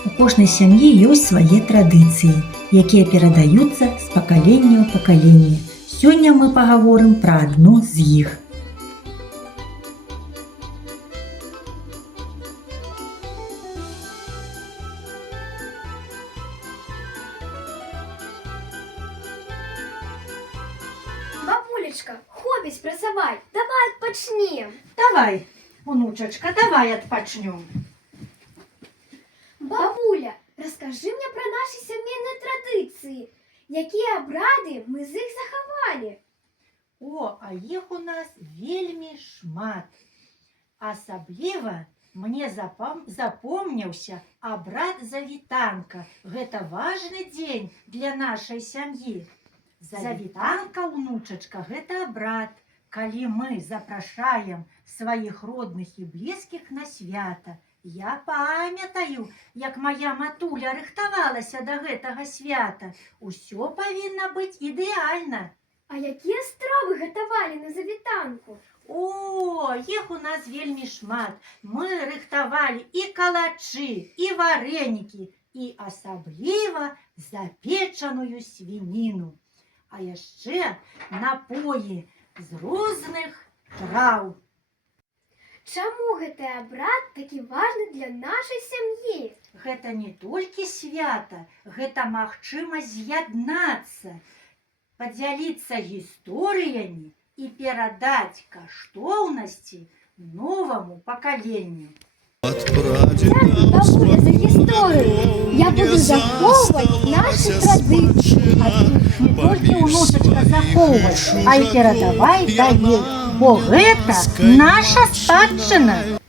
У кожнай сям'і ёсць свае традыцыі, якія перадаюцца з пакалення ў пакаленне. Сёння мы пагаворым пра адну з іх. Бабулечка, хопіць працаваць, давай адпачнем. Давай, унучачка, давай адпачнём. Бабуля, раскажы мне пра нашы сямейныя традыцыі. Якія абрады мы з іх захавалі? О, а іх у нас вельмі шмат. Асабліва мне запомніўся абрад завітанка. Гэта важны дзень для нашай сям'і. Завітанка, унучачка, гэта абрад, калі мы запрашаем сваіх родных і блізкіх на свята. Я памятаю, як моя матуля рыхтавалася да гэтага свята. Усё павінна быць ідэальна. А якія стравы гатавалі на завітанку? О, іх у нас вельмі шмат. Мы рыхтавалі і калачы, і варэнікі, і асабліва запечаную свініну. А яшчэ напоі з розных траў. Чаму гэты абрад такі важны для нашай сям'і? Гэта не толькі свята, гэта магчымасць з'яднацца, падзяліцца гісторыямі і перадаць каштоўнасці новаму пакаленню. Дякую, бабуля, за гісторыю. Я буду захоўваць нашы традыцыі. А ты не толькі, унучачка, захоўвай, а й перадавай далей, бо гэта наша спадчына.